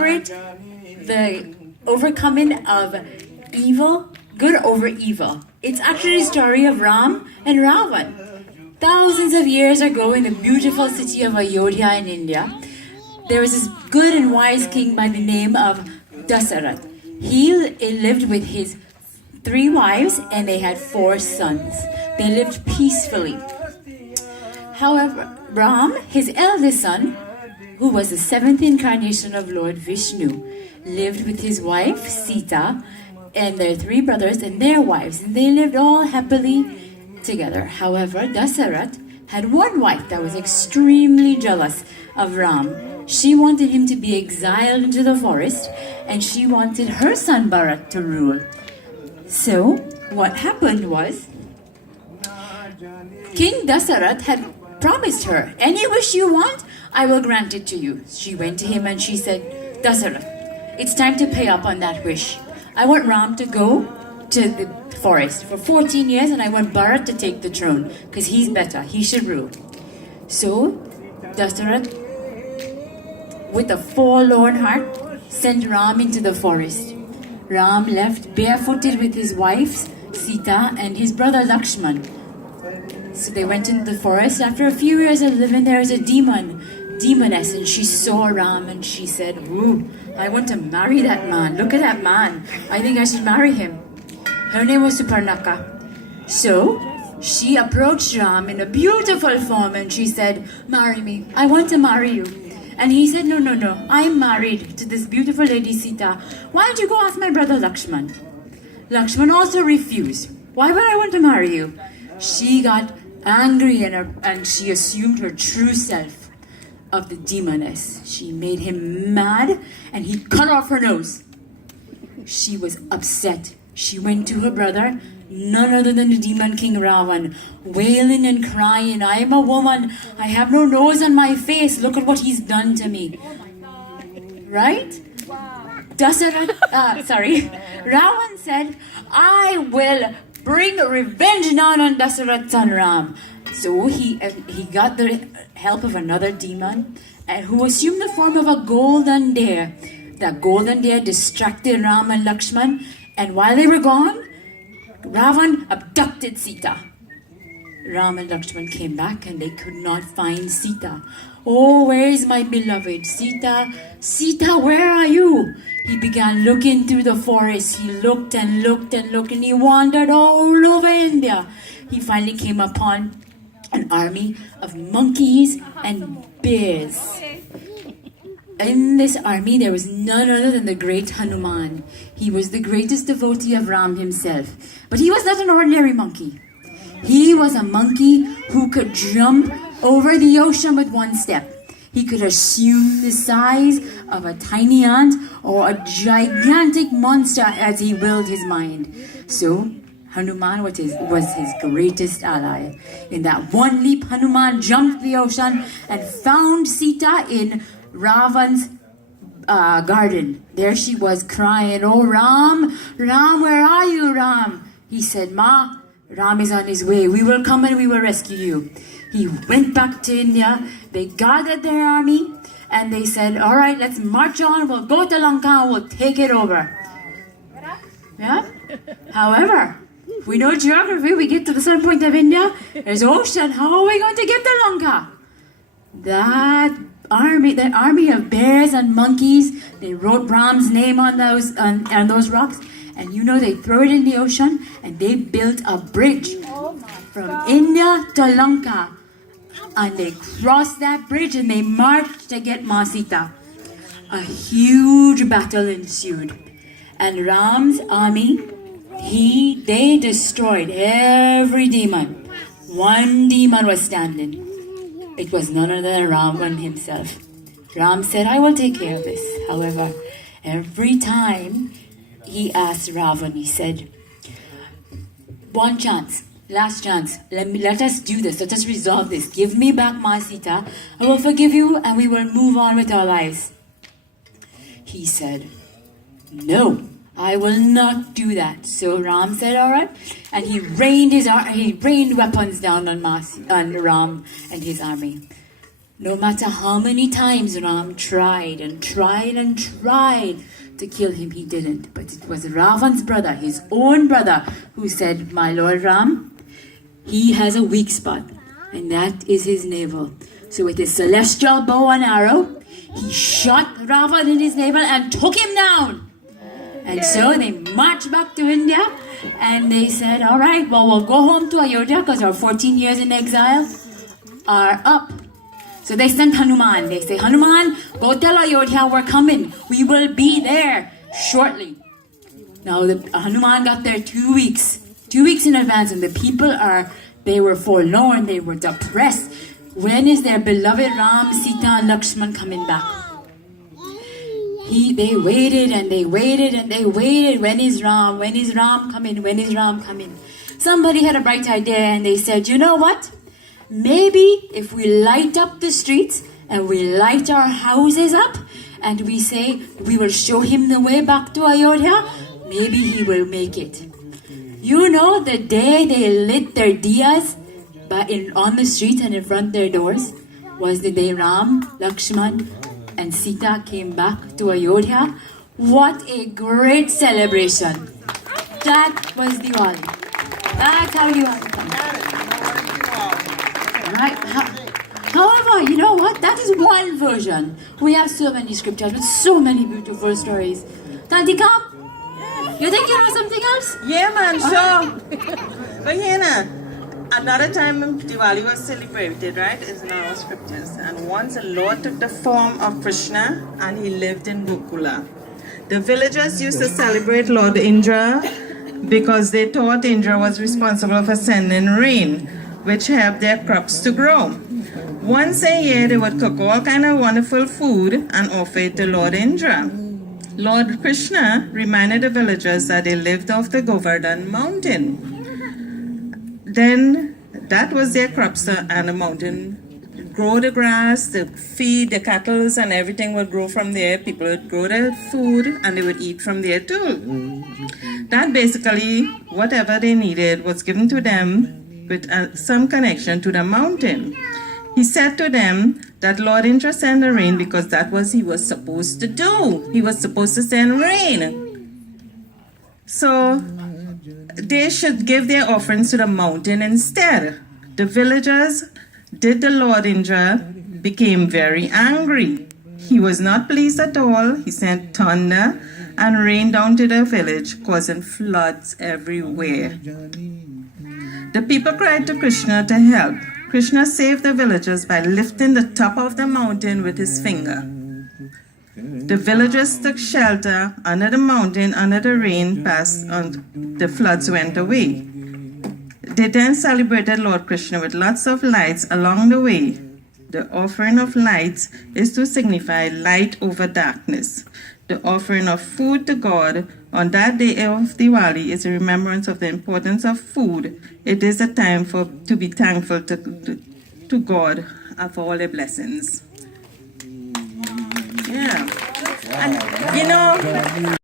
celebrate the overcoming of evil, good over evil. It's actually a story of Ram and Ravan. Thousands of years ago in the beautiful city of Ayodhya in India, there was this good and wise king by the name of Dasarat. He lived with his 3 wives and they had 4 sons. They lived peacefully. However, Ram, his eldest son, who was the 7th incarnation of Lord Vishnu, lived with his wife Sita and their 3 brothers and their wives, and they lived all happily together. However, Dasarat had one wife that was extremely jealous of Ram. She wanted him to be exiled into the forest, and she wanted her son Bharat to rule. So, what happened was, King Dasarat had promised her, any wish you want, I will grant it to you. She went to him and she said, Dasarat, it's time to pay up on that wish. I want Ram to go to the forest for 14 years and I want Bharat to take the throne because he's better, he should rule. So, Dasarat, with a forlorn heart, sent Ram into the forest. Ram left barefooted with his wife, Sita, and his brother Lakshman. So they went into the forest. After a few years of living, there was a demoness, and she saw Ram and she said, ooh, I want to marry that man. Look at that man. I think I should marry him. Her name was Suparnaka. So she approached Ram in a beautiful form and she said, marry me. I want to marry you. And he said, no, I'm married to this beautiful lady Sita. Why don't you go ask my brother Lakshman? Lakshman also refused. Why would I want to marry you? She got angry and she assumed her true self of the demoness. She made him mad and he cut off her nose. She was upset. She went to her brother, none other than the demon king Ravan, wailing and crying, I am a woman, I have no nose on my face, look at what he's done to me. Right? Ravan said, I will bring revenge now on Dasarat's son Ram. So he got the help of another demon who assumed the form of a golden deer. The golden deer distracted Ram and Lakshman, and while they were gone, Ravan abducted Sita. Ram and Lakshman came back and they could not find Sita. Oh, where is my beloved? Sita, Sita, where are you? He began looking through the forest. He looked and looked and looked and he wandered all over India. He finally came upon an army of monkeys and bears. In this army, there was none other than the great Hanuman. He was the greatest devotee of Ram himself. But he was not an ordinary monkey. He was a monkey who could jump over the ocean with one step. He could assume the size of a tiny ant or a gigantic monster as he willed his mind. So, Hanuman was his greatest ally. In that one leap, Hanuman jumped the ocean and found Sita in Ravan's garden. There she was crying, oh Ram, Ram, where are you, Ram? He said, Ma, Ram is on his way. We will come and we will rescue you. He went back to India. They gathered their army and they said, all right, let's march on. We'll go to Lanka and we'll take it over. Yeah? However, if we know geography, we get to the southern point of India, there's ocean. How are we going to get to Lanka? That army of bears and monkeys, they wrote Ram's name on those rocks, and you know they threw it in the ocean and they built a bridge from India to Lanka. And they crossed that bridge and they marched to get Ma Sita. A huge battle ensued. And Ram's army, they destroyed every demon. One demon was standing. It was none other than Ravan himself. Ram said, I will take care of this. However, every time he asked Ravan, he said, one chance, last chance, let us do this, let us resolve this. Give me back Ma Sita, I will forgive you and we will move on with our lives. He said, no, I will not do that. So Ram said, all right. And he rained weapons down on Ram and his army. No matter how many times Ram tried and tried and tried to kill him, he didn't. But it was Ravan's brother, his own brother, who said, "My Lord Ram, he has a weak spot, and that is his navel." So with his celestial bow and arrow, he shot Ravan in his navel and took him down. And so they marched back to India, and they said, "All right, well, we'll go home to Ayodhya because our 14 years in exile are up." So they sent Hanuman. They say, "Hanuman, go tell Ayodhya we're coming. We will be there shortly." Now, Hanuman got there 2 weeks in advance, and the people they were forlorn, they were depressed. When is their beloved Ram, Sita, and Lakshman coming back? They waited and they waited and they waited. When is Ram? When is Ram coming? When is Ram coming? Somebody had a bright idea and they said, "You know what? Maybe if we light up the streets and we light our houses up and we say we will show him the way back to Ayodhya, maybe he will make it." You know, the day they lit their diyas on the street and in front their doors was the day Ram, Lakshman, and Sita came back to Ayodhya. What a great celebration! That was Diwali. That's how Diwali comes. Right? However, you know what? That is one version. We have so many scriptures with so many beautiful stories. Tantika, you think you know something else? Yeah, man, sure. But here, another time Diwali was celebrated, right, is in our scriptures. And once the Lord took the form of Krishna and he lived in Gokula. The villagers used to celebrate Lord Indra because they thought Indra was responsible for sending rain, which helped their crops to grow. Once a year, they would cook all kind of wonderful food and offer it to Lord Indra. Lord Krishna reminded the villagers that they lived off the Govardhan mountain. Then that was their crops and the mountain. Grow the grass, the feed, the cattle, and everything would grow from there. People would grow their food and they would eat from there too. That basically, whatever they needed was given to them with some connection to the mountain. He said to them that Lord Indra sent the rain because that was he was supposed to do. He was supposed to send rain. So they should give their offerings to the mountain instead. The villagers did the Lord Indra became very angry. He was not pleased at all. He sent thunder and rain down to the village, causing floods everywhere. The people cried to Krishna to help. Krishna saved the villagers by lifting the top of the mountain with his finger. The villagers took shelter under the mountain, under the rain passed, and the floods went away. They then celebrated Lord Krishna with lots of lights along the way. The offering of lights is to signify light over darkness. The offering of food to God on that day of Diwali is a remembrance of the importance of food. It is a time to be thankful to God for all the blessings. Yeah. And, you know,